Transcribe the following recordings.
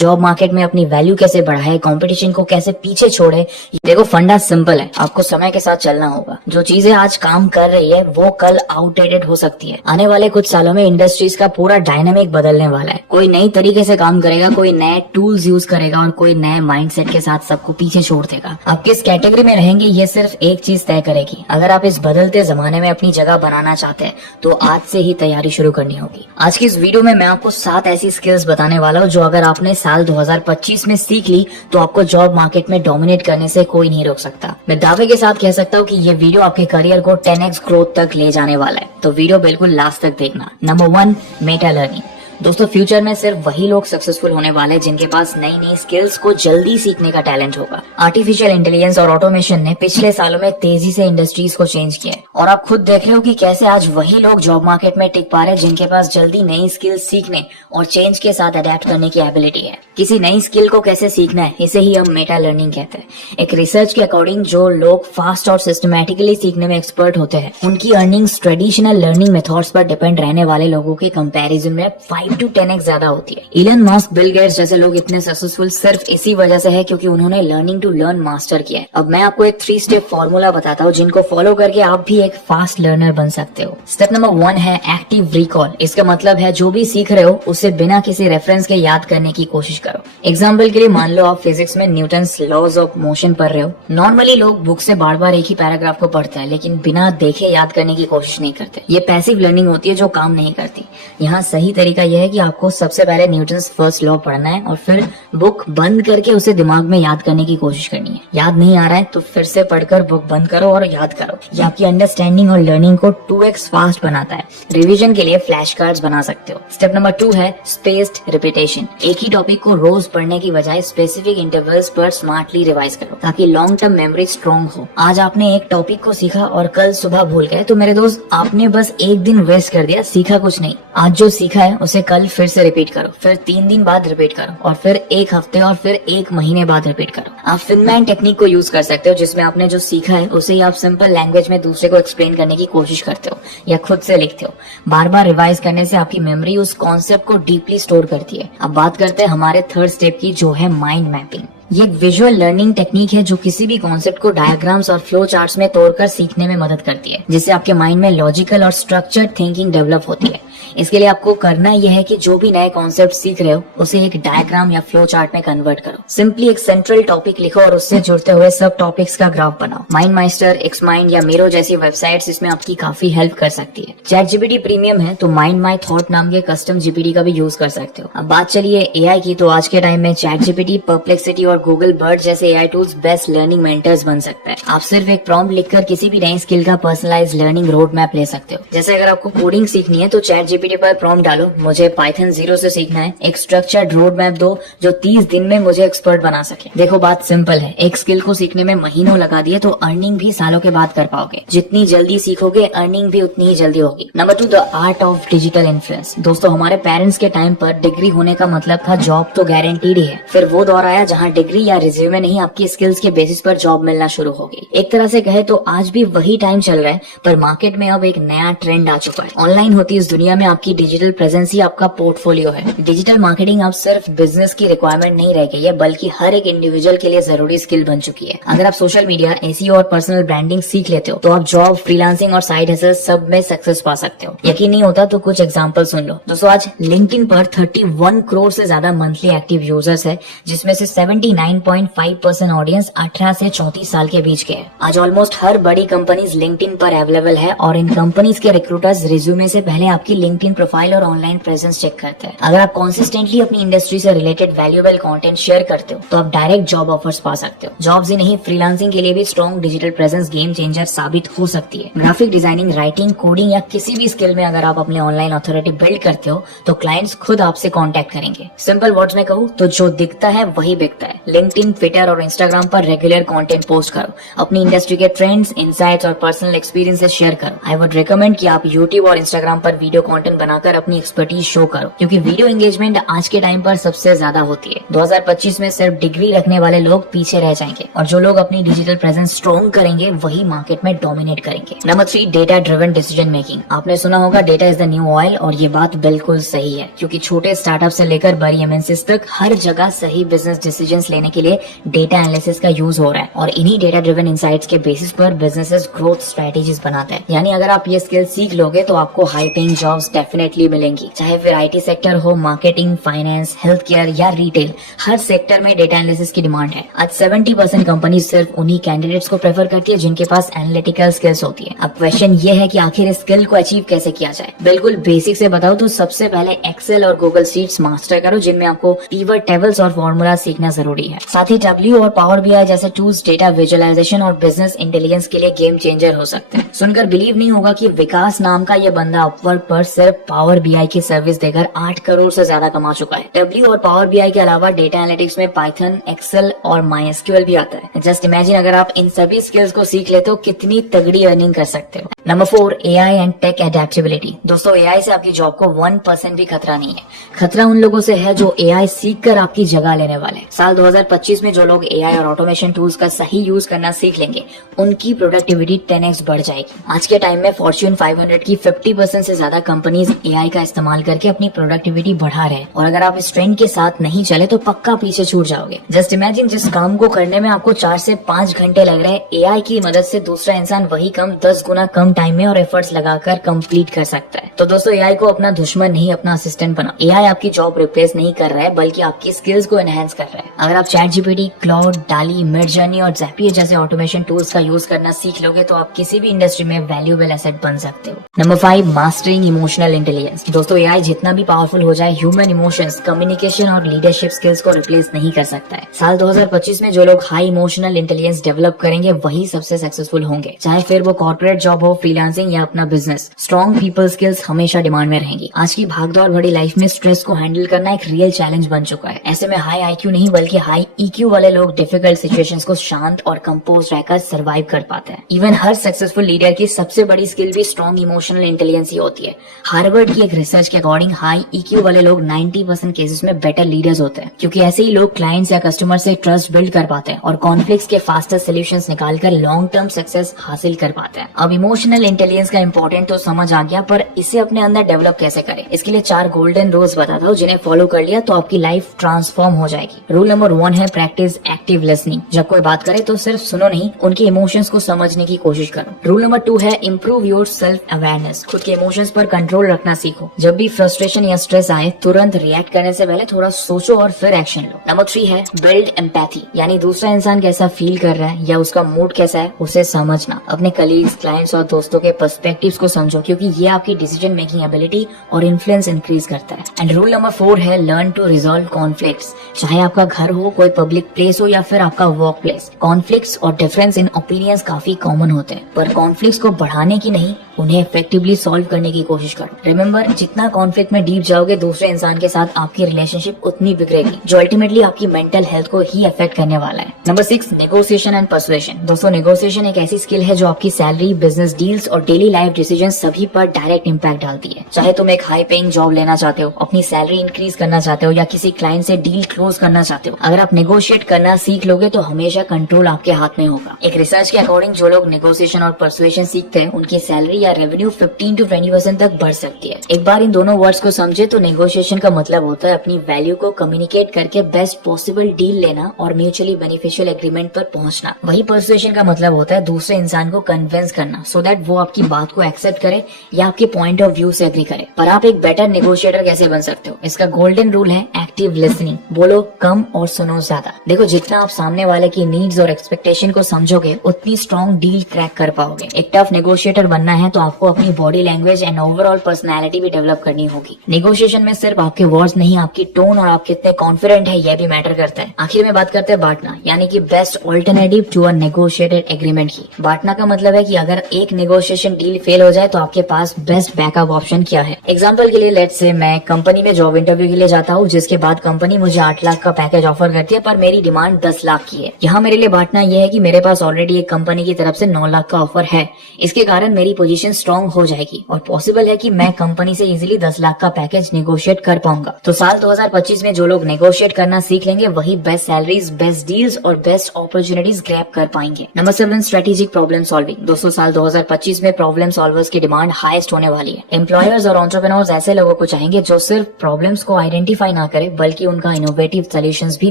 Job market में अपनी value कैसे बढ़ाए, कंपटीशन को कैसे पीछे छोड़े। देखो फंडा सिंपल है, आपको समय के साथ चलना होगा। जो चीजें आज काम कर रही है वो कल आउटडेटेड हो सकती है। आने वाले कुछ सालों में इंडस्ट्रीज का पूरा डायनामिक बदलने वाला है। कोई नई तरीके से काम करेगा, कोई नए टूल्स यूज करेगा और कोई नए माइंडसेट के साथ सबको पीछे छोड़ देगा। आप किस कैटेगरी में रहेंगे ये सिर्फ एक चीज तय करेगी। अगर आप इस बदलते जमाने में अपनी जगह बनाना चाहते हैं तो आज से ही तैयारी शुरू करनी होगी। आज की इस वीडियो में मैं आपको 7 ऐसी स्किल्स बताने वाला हूँ जो अगर आपने साल 2025 में सीख ली तो आपको जॉब मार्केट में डोमिनेट करने से कोई नहीं रोक सकता। मैं दावे के साथ कह सकता हूँ कि ये वीडियो आपके करियर को 10x ग्रोथ तक ले जाने वाला है, तो वीडियो बिल्कुल लास्ट तक देखना। Number 1, Meta learning. दोस्तों फ्यूचर में सिर्फ वही लोग सक्सेसफुल होने वाले हैं जिनके पास नई नई स्किल्स को जल्दी सीखने का टैलेंट होगा। आर्टिफिशियल इंटेलिजेंस और ऑटोमेशन ने पिछले सालों में तेजी से इंडस्ट्रीज को चेंज किया है और आप खुद देख रहे हो कि कैसे आज वही लोग जॉब मार्केट में टिक पा रहे हैं जिनके पास जल्दी नई स्किल्स सीखने और चेंज के साथ अडेप्ट करने की एबिलिटी है। किसी नई स्किल को कैसे सीखना है, इसे ही हम मेटा लर्निंग कहते हैं। एक रिसर्च के अकॉर्डिंग जो लोग फास्ट और सिस्टमैटिकली सीखने में एक्सपर्ट होते हैं उनकी अर्निंग्स ट्रेडिशनल लर्निंग मेथड्स पर डिपेंड रहने वाले लोगों के कंपैरिजन में 5 to 10x ज्यादा होती है। इलन मस्क, बिल गेट्स जैसे लोग इतने सक्सेसफुल सिर्फ इसी वजह से है क्योंकि उन्होंने लर्निंग टू लर्न मास्टर किया है। अब मैं आपको एक 3 स्टेप फॉर्मूला बताता हूँ जिनको फॉलो करके आप भी एक फास्ट लर्नर बन सकते हो। स्टेप नंबर 1 है एक्टिव रिकॉल। इसका मतलब है जो भी सीख रहे हो उसे बिना किसी रेफरेंस के याद करने की कोशिश करो। एग्जाम्पल के लिए मान लो आप फिजिक्स में न्यूटन्स लॉज ऑफ मोशन पढ़ रहे हो। नॉर्मली लोग बुक से बार बार एक ही पैराग्राफ को पढ़ते हैं लेकिन बिना देखे याद करने की कोशिश नहीं करते। ये पैसिव लर्निंग होती है जो काम नहीं करती। यहाँ सही तरीका यह है कि आपको सबसे पहले न्यूटन्स फर्स्ट लॉ पढ़ना है और फिर बुक बंद करके उसे दिमाग में याद करने की कोशिश करनी है। याद नहीं आ रहा है तो फिर से पढ़कर बुक बंद करो और याद करो। ये आपकी अंडरस्टैंडिंग और लर्निंग को 2x फास्ट बनाता है। रिवीजन के लिए फ्लैश कार्ड्स बना सकते हो। स्टेप नंबर 2 है स्पेस्ड रिपीटेशन। एक ही टॉपिक को रोज पढ़ने की बजाय स्पेसिफिक इंटरवल्स पर स्मार्टली रिवाइज करो ताकि लॉन्ग टर्म मेमोरी स्ट्रॉन्ग हो। आज आपने एक टॉपिक को सीखा और कल सुबह भूल गए तो मेरे दोस्त आपने बस एक दिन वेस्ट कर दिया, सीखा कुछ नहीं। आज जो सीखा है उसे कल फिर से रिपीट करो, फिर 3 दिन बाद रिपीट करो और फिर 1 हफ्ते और फिर 1 महीने बाद रिपीट करो। आप फिनमैन टेक्निक को यूज कर सकते हो जिसमें आपने जो सीखा है उसे ही आप सिंपल लैंग्वेज में दूसरे को एक्सप्लेन करने की कोशिश करते हो या खुद से लिखते हो। बार बार रिवाइज करने से आपकी मेमोरी उस कॉन्सेप्ट को डीपली स्टोर करती है। अब बात करते हैं हमारे 3rd स्टेप की जो है माइंड मैपिंग। ये एक विजुअल लर्निंग टेक्निक है जो किसी भी कॉन्सेप्ट को डायग्राम्स और फ्लो चार्ट्स में तोड़कर सीखने में मदद करती है जिससे आपके माइंड में लॉजिकल और स्ट्रक्चर्ड थिंकिंग डेवलप होती है। इसके लिए आपको करना यह है कि जो भी नए कॉन्सेप्ट सीख रहे हो उसे एक डायग्राम या फ्लो चार्ट में कन्वर्ट करो। सिंपली एक सेंट्रल टॉपिक लिखो और उससे जुड़ते हुए सब टॉपिक्स का ग्राफ बनाओ। माइंड माइस्टर, एक्स माइंड या मीरो जैसी वेबसाइट्स इसमें आपकी काफी हेल्प कर सकती है। चैट जीपीटी प्रीमियम है तो माइंड माई थॉट नाम के कस्टम जीपीटी का भी यूज कर सकते हो। अब बात चलिए एआई की, तो आज के टाइम में चैट जीपीटी, परप्लेक्सिटी और गूगल बर्ड जैसे AI tools best learning mentors बन सकते हैं। आप सिर्फ एक प्रॉम्प्ट लिखकर किसी भी नई स्किल का पर्सनलाइज लर्निंग रोड मैप ले सकते हो। जैसे अगर आपको कोडिंग सीखनी है तो चैट जीपीटी पर प्रॉम्प्ट डालो, मुझे पाइथन 0 से सीखना है, एक स्ट्रक्चर्ड रोड मैप दो जो 30 दिन में मुझे एक्सपर्ट बना सके। देखो बात सिंपल है, एक स्किल को सीखने में महीनों लगा दिए तो अर्निंग भी सालों के बाद कर पाओगे। जितनी जल्दी सीखोगे अर्निंग भी उतनी ही जल्दी होगी। Number 2, the art of digital influence. दोस्तों हमारे पेरेंट्स के टाइम पर डिग्री होने का मतलब था जॉब तो गारंटीड ही है। फिर वो दौर आया जहाँ डिग्री या रिज्यूमे नहीं, आपकी स्किल्स के बेसिस पर जॉब मिलना शुरू हो गई। एक तरह से कहे तो आज भी वही टाइम चल रहा है पर मार्केट में अब एक नया ट्रेंड आ चुका है। ऑनलाइन होती इस दुनिया में आपकी डिजिटल प्रेजेंस ही आपका पोर्टफोलियो है। डिजिटल मार्केटिंग अब सिर्फ बिजनेस की रिक्वायरमेंट नहीं रह गई है बल्कि हर एक इंडिविजुअल के लिए जरूरी स्किल बन चुकी है। अगर आप सोशल मीडिया, एसईओ और पर्सनल ब्रांडिंग सीख लेते हो तो आप जॉब, फ्रीलांसिंग और साइड हसल सब में सक्सेस पा सकते हो। यकीन नहीं होता तो कुछ एग्जांपल सुन लो। दोस्तों आज लिंक्डइन पर 31 करोड़ से ज्यादा मंथली एक्टिव यूजर्स है जिसमें से 79.5% ऑडियंस 18 से 34 साल के बीच के है। आज ऑलमोस्ट हर बड़ी कंपनीज लिंक्डइन पर अवेलेबल है और इन कंपनीज के रिक्रूटर्स रिज्यूमे से पहले आपकी लिंक्डइन प्रोफाइल और ऑनलाइन प्रेजेंस चेक करते हैं। अगर आप कंसिस्टेंटली अपनी इंडस्ट्री से रिलेटेड वैल्यूएबल कंटेंट शेयर करते हो तो आप डायरेक्ट जॉब ऑफर्स पा सकते हो। जॉब्स ही नहीं, फ्रीलांसिंग के लिए भी strong digital presence game changer साबित हो सकती है। ग्राफिक डिजाइनिंग, राइटिंग, कोडिंग या किसी भी स्किल में अगर आप अपने ऑनलाइन अथॉरिटी बिल्ड करते हो तो क्लाइंट्स खुद आपसे कांटेक्ट करेंगे। सिंपल वर्ड्स में कहूँ तो जो दिखता है वही बिकता है। लिंक्डइन, ट्विटर और इंस्टाग्राम पर रेगुलर कंटेंट पोस्ट करो। अपनी इंडस्ट्री के ट्रेंड्स, इनसाइट्स और पर्सनल एक्सपीरियंसेस शेयर करो। आई वुड रिकमेंड कि आप यूट्यूब और इंस्टाग्राम पर वीडियो कंटेंट बटन बनाकर अपनी एक्सपर्टीज शो करो, क्योंकि वीडियो एंगेजमेंट आज के टाइम पर सबसे ज्यादा होती है। 2025 में सिर्फ डिग्री रखने वाले लोग पीछे रह जाएंगे और जो लोग अपनी डिजिटल प्रेजेंस स्ट्रॉन्ग करेंगे वही मार्केट में डोमिनेट करेंगे। Number 3, data driven decision making. आपने सुना होगा data is the new oil, और ये बात बिल्कुल सही है, क्योंकि छोटे स्टार्टअप से लेकर बड़ी एमएनसीज तक हर जगह सही बिजनेस डिसीजंस लेने के लिए डेटा एनालिसिस का यूज हो रहा है, और इन्हीं डेटा ड्रिवन इनसाइट्स के बेसिस पर बिजनेसेस ग्रोथ स्ट्रेटेजीज बनाते हैं। यानी अगर आप ये स्किल सीख लोगे तो आपको हाई पेइंग जॉब्स डेफिनेटली मिलेंगी, चाहे फिर आईटी सेक्टर हो, मार्केटिंग, फाइनेंस, हेल्थ केयर या रिटेल, हर सेक्टर में डेटा एनालिसिस की डिमांड है। आज 70% कंपनी सिर्फ उन्हीं कैंडिडेट्स को प्रेफर करती है जिनके पास एनालिटिकल स्किल्स होती है। अब क्वेश्चन ये है कि आखिर इस स्किल को अचीव कैसे किया जाए। बिल्कुल बेसिक से बताओ तो सबसे पहले एक्सेल और गूगल शीट्स मास्टर करो, जिनमें आपको पीवर्ड टेबल्स और फॉर्मूला सीखना जरूरी है। साथ ही डब्ल्यू और पावर बीआई जैसे टूल्स डेटा विजुअलाइजेशन और बिजनेस इंटेलिजेंस के लिए गेम चेंजर हो सकते हैं। सुनकर बिलीव नहीं होगा कि विकास नाम का ये बंदा अपवर्क पर सिर्फ पावर बीआई की सर्विस देकर 8 करोड़ से ज्यादा कमा चुका है। डब्ल्यू और पावर बीआई के अलावा डेटा एनालिटिक्स में पाइथन, एक्सेल और माइएसक्यूएल भी आता है। जस्ट इमेजिन अगर आप इन सभी स्किल्स को सीख लेते हो कितनी तगड़ी अर्निंग कर सकते हो। Number 4, AI and tech adaptability. दोस्तों एआई से आपकी जॉब को 1% भी खतरा नहीं है। खतरा उन लोगों से है जो एआई सीख कर आपकी जगह लेने वाले हैं। साल 2025 में जो लोग एआई और ऑटोमेशन टूल्स का सही यूज करना सीख लेंगे उनकी प्रोडक्टिविटी 10x बढ़ जाएगी। आज के टाइम में फॉर्च्यून 500 की 50% से ज्यादा कंपनीज एआई का इस्तेमाल करके अपनी प्रोडक्टिविटी बढ़ा रहे हैं, और अगर आप इस ट्रेंड के साथ नहीं चले तो पक्का पीछे छूट जाओगे। जस्ट इमेजिन जिस काम को करने में आपको 4 से 5 घंटे लग रहे हैं, एआई की मदद से दूसरा इंसान वही काम 10 गुना कम टाइम में और एफर्ट्स लगाकर कंप्लीट कर सकता है। तो दोस्तों एआई को अपना दुश्मन नहीं, अपना असिस्टेंट बना। एआई आपकी जॉब रिप्लेस नहीं कर रहा है, बल्कि आपकी स्किल्स को एनहांस कर रहा है। अगर आप चैट जीपीटी, क्लाउड, डाली, मिडजर्नी और ज़ैपियर जैसे ऑटोमेशन टूल्स का यूज करना सीख लोगे तो आप किसी भी इंडस्ट्री में वैल्यूएबल एसेट बन सकते हो। Number 5, mastering emotional intelligence. दोस्तों एआई जितना भी पावरफुल हो जाए, ह्यूमन इमोशंस, कम्युनिकेशन और लीडरशिप स्किल्स को रिप्लेस नहीं कर सकता है। साल 2025 में जो लोग हाई इमोशनल इंटेलिजेंस डेवलप करेंगे वही सबसे सक्सेसफुल होंगे, चाहे फिर वो कॉर्पोरेट जॉब हो, फ्रीलांसिंग या अपना बिजनेस। स्ट्रॉन्ग पीपल स्किल्स हमेशा डिमांड में रहेंगी। आज की भागदौड़ भरी लाइफ में स्ट्रेस को हैंडल करना एक रियल चैलेंज बन चुका है। ऐसे में हाई आईक्यू नहीं बल्कि हाई ईक्यू वाले लोग डिफिकल्ट सिचुएशंस को शांत और कंपोज रहकर सर्वाइव कर पाते हैं। इवन हर सक्सेसफुल लीडर की सबसे बड़ी स्किल भी स्ट्रॉन्ग इमोशनल इंटेलिजेंस ही होती है। हार्वर्ड की एक रिसर्च के अकॉर्डिंग हाई ईक्यू वाले लोग 90% केसेस में बेटर लीडर्स होते हैं, क्योंकि ऐसे ही लोग क्लाइंट्स या कस्टमर से ट्रस्ट बिल्ड कर पाते हैं और कॉन्फ्लिक्ट्स के फास्टर सोल्यूशंस निकालकर लॉन्ग टर्म सक्सेस हासिल कर पाते हैं। अब इमोशनल इंटेलिजेंस का इंपॉर्टेंट तो समझ आ गया, पर इसे अपने अंदर डेवलप कैसे करें, इसके लिए 4 गोल्डन रूल्स बताता हूँ जिन्हें फॉलो कर लिया तो आपकी लाइफ ट्रांसफॉर्म हो जाएगी। रूल नंबर 1 है प्रैक्टिस एक्टिव लिसनिंग। जब कोई बात करे तो सिर्फ सुनो नहीं, उनके इमोशंस को समझने की कोशिश करो। रूल नंबर 2 है इम्प्रूव योर सेल्फ अवेयरनेस। खुद के इमोशंस पर कंट्रोल रखना सीखो। जब भी फ्रस्ट्रेशन या स्ट्रेस आए तुरंत रिएक्ट करने से पहले थोड़ा सोचो और फिर एक्शन लो। नंबर 3 है बिल्ड एम्पैथी, यानी दूसरा इंसान कैसा फील कर रहा है या उसका मूड कैसा है उसे समझना। अपने कलीग्स, क्लाइंट्स और दोस्तों के पर्सपेक्टिव्स को समझो, क्योंकि ये आपकी डिसीजन मेकिंग एबिलिटी और इन्फ्लुएंस इंक्रीज करता है। एंड रूल नंबर 4 है लर्न टू रिजॉल्व कॉन्फ्लिक्ट्स। चाहे आपका घर हो, कोई पब्लिक प्लेस हो या फिर आपका वर्क प्लेस, कॉन्फ्लिक्ट्स और डिफरेंस इन ओपिनियंस काफी कॉमन होते हैं, पर कॉन्फ्लिक्ट्स को बढ़ाने की नहीं, उन्हें इफेक्टिवली सॉल्व करने की कोशिश करो। रिमेम्बर, जितना कॉन्फ्लिक्ट में डीप जाओगे दूसरे इंसान के साथ आपकी रिलेशनशिप उतनी बिगड़ेगी, जो अल्टीमेटली आपकी मेंटल हेल्थ को ही अफेक्ट करने वाला है। Number 6 negotiation and persuasion. दोस्तों नेगोशिएशन एक ऐसी स्किल है जो आपकी सैलरी, बिजनेस डील्स और डेली लाइफ डिसीजन सभी पर डायरेक्ट इम्पैक्ट डालती है। चाहे तुम एक हाई पेइंग जॉब लेना चाहते हो, अपनी सैलरी इंक्रीज करना चाहते हो या किसी क्लाइंट से डील क्लोज करना चाहते हो, अगर आप नेगोशिएट करना सीख लोगे तो हमेशा कंट्रोल आपके हाथ में होगा। एक रिसर्च के अकॉर्डिंग जो लोग नेगोशिएशन और पर्सुएशन सीखते हैं उनकी सैलरी या रेवेन्यू 15 to 20% तक बढ़ सकती है। एक बार इन दोनों वर्ड्स को समझे तो नेगोशिएशन का मतलब होता है अपनी वैल्यू को कम्युनिकेट करके बेस्ट पॉसिबल डील लेना और म्यूचुअली बेनिफिशियल एग्रीमेंट पर पहुंचना। वही पर्सुएशन का मतलब होता है दूसरे इंसान को कन्विंस करना सो दैट वो आपकी बात को एक्सेप्ट करे या आपके पॉइंट ऑफ व्यू से एग्री करे। पर आप एक बेटर नेगोशिएटर कैसे बन सकते हो? इसका गोल्डन रूल है एक्टिव लिसनिंग। बोलो कम और सुनो ज्यादा। देखो, जितना आप सामने वाले की नीड्स और एक्सपेक्टेशन को समझोगे उतनी स्ट्रॉन्ग डील क्रैक कर पाओगे। एक टफ नेगोशिएटर बनना है तो आपको अपनी body language and overall personality भी डेवलप करनी होगी। नेगोशिएशन में सिर्फ आपके वर्ड्स नहीं, आपकी टोन और आप कितने कॉन्फिडेंट है यह भी मैटर करता है। आखिर में बात करते हैं बांटना, यानी कि best alternative to a negotiated agreement की। बांटना का मतलब है कि अगर एक नेगोशिएशन डील फेल हो जाए तो आपके पास बेस्ट बैकअप ऑप्शन क्या है। एग्जाम्पल के लिए लेट्स से मैं कंपनी में जॉब इंटरव्यू के लिए जाता हूँ, जिसके बाद कंपनी मुझे 8 लाख का पैकेज ऑफर करती है, पर मेरी डिमांड 10 लाख की है। यहाँ मेरे लिए बांटना यह है कि मेरे पास ऑलरेडी एक कंपनी की तरफ से 9 लाख का ऑफर है। इसके कारण मेरी पोजीशन स्ट्रांग हो जाएगी और पॉसिबल है कि मैं कंपनी से इजीली 10 लाख का पैकेज नेगोशिएट कर पाऊंगा। तो साल 2025 में जो लोग नेगोशिएट करना सीख लेंगे वही बेस्ट सैलरीज, बेस्ट डील्स और बेस्ट अपॉर्चुनिटीज ग्रैब कर पाएंगे। Number 7, strategic problem solving. दोस्तों, साल 2025 में प्रॉब्लम सॉल्वर्स की डिमांड हाईएस्ट होने वाली है। एम्प्लॉयर्स और एंटरप्रेन्योर्स ऐसे लोगों को चाहेंगे जो सिर्फ प्रॉब्लम्स को आइडेंटिफाई ना करे बल्कि उनका इनोवेटिव सॉल्यूशंस भी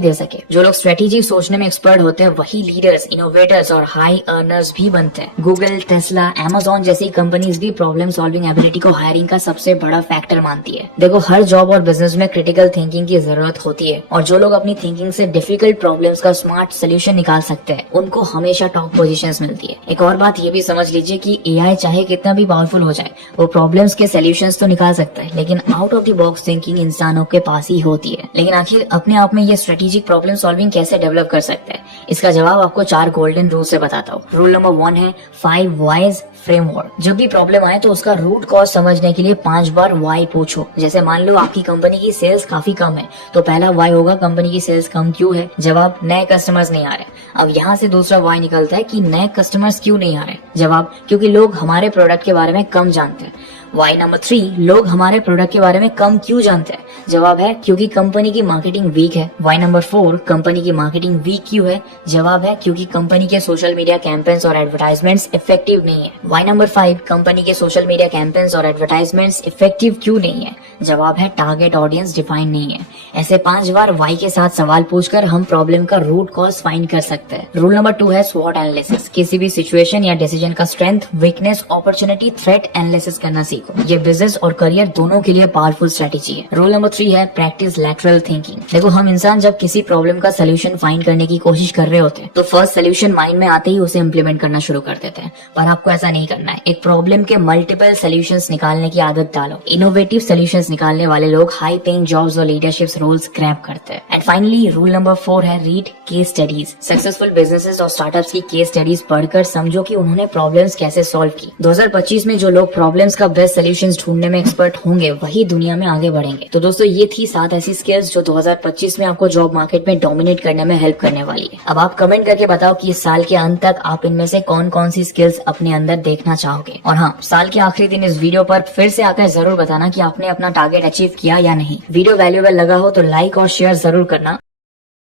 दे सके। जो लोग स्ट्रेटेजिक सोचने में एक्सपर्ट होते हैं वही लीडर्स, इनोवेटर्स और हाई अर्नर्स भी बनते हैं। गूगल, टेस्ला, अमेज़न जैसी कंपनीज भी प्रॉब्लम सॉल्विंग एबिलिटी को हायरिंग का सबसे बड़ा फैक्टर मानती है। देखो, हर जॉब और बिजनेस में क्रिटिकल थिंकिंग की जरूरत होती है और जो लोग अपनी थिंकिंग से डिफिकल्ट प्रॉब्लम्स का स्मार्ट सोल्यूशन निकाल सकते हैं उनको हमेशा टॉप पोजीशंस मिलती है। एक और बात ये भी समझ लीजिए कि एआई चाहे कितना भी पावरफुल हो जाए, वो प्रॉब्लम्स के सोल्यूशंस तो निकाल सकता है, लेकिन out of the box thinking इंसानों के पास ही होती है। लेकिन आखिर अपने आप में ये स्ट्रेटेजिक प्रॉब्लम सॉल्विंग कैसे डेवलप कर सकते हैं, इसका जवाब आपको 4 गोल्डन रूल से बताता हूँ। रूल नंबर 1 है 5 व्हाइज फ्रेमवर्क। जब भी प्रॉब्लम आए तो उसका रूट कॉज समझने के लिए 5 बार व्हाई पूछो। जैसे मान लो आपकी कंपनी की सेल्स काफी कम है, तो पहला व्हाई होगा कंपनी की सेल्स कम क्यों है। जवाब, नए कस्टमर्स नहीं आ रहे। अब यहाँ से दूसरा व्हाई निकलता है कि नए कस्टमर्स क्यों नहीं आ रहे। जवाब, क्योंकि लोग हमारे प्रोडक्ट के बारे में कम जानते हैं। वाई नंबर 3, लोग हमारे प्रोडक्ट के बारे में कम क्यों जानते हैं। जवाब है, क्योंकि कंपनी की मार्केटिंग वीक है। वाई नंबर 4, कंपनी की मार्केटिंग वीक क्यों है। जवाब है, क्योंकि कंपनी के सोशल मीडिया कैंपेन्स और एडवर्टाइजमेंट्स इफेक्टिव नहीं है। वाई नंबर 5, कंपनी के सोशल मीडिया कैंपेन्स और एडवर्टाइजमेंट्स इफेक्टिव क्यों नहीं है। जवाब है, टारगेट ऑडियंस डिफाइन नहीं है। ऐसे 5 बार वाई के साथ सवाल पूछकर हम प्रॉब्लम का रूट कॉज फाइंड कर सकते हैं। रूल नंबर 2 है स्वॉट एनालिसिस। किसी भी सिचुएशन या डिसीजन का strength, weakness, opportunity, threat analysis करना सीखो। ये बिजनेस और करियर दोनों के लिए पावरफुल स्ट्रेटेजी है। रूल नंबर 3 है प्रैक्टिस लैटरल थिंकिंग। देखो, हम इंसान जब किसी प्रॉब्लम का सोल्यूशन फाइंड करने की कोशिश कर रहे होते हैं तो फर्स्ट सोल्यूशन माइंड में आते ही उसे इम्प्लीमेंट करना शुरू कर देते हैं, पर आपको ऐसा नहीं करना है। एक प्रॉब्लम के मल्टीपल सोल्यूशंस निकालने की आदत डालो। इनोवेटिव सोल्यूशंस निकालने वाले लोग हाई पेइंग जॉब्स और लीडरशिप रोल्स ग्रैब करते हैं। एंड फाइनली रूल नंबर 4 है read case studies. Successful businesses और स्टार्टअप्स की केस स्टडीज पढ़कर समझो कि उन्होंने प्रॉब्लम्स कैसे सॉल्व की। 2025 में जो लोग प्रॉब्लम्स का बेस्ट सोल्यूशंस ढूंढने में एक्सपर्ट होंगे वही दुनिया में आगे बढ़ेंगे। तो दोस्तों, ये थी 7 ऐसी स्किल्स जो 2025 में आपको जॉब मार्केट में डोमिनेट करने में हेल्प करने वाली है। अब आप कमेंट करके बताओ कि इस साल के अंत तक आप इनमें से कौन कौन सी स्किल्स अपने अंदर देखना चाहोगे। और हाँ, साल के आखिरी दिन इस वीडियो पर फिर से आकर जरूर बताना कि आपने अपना टारगेट अचीव किया या नहीं। वीडियो वैल्यूएबल लगा हो तो लाइक और शेयर जरूर करना।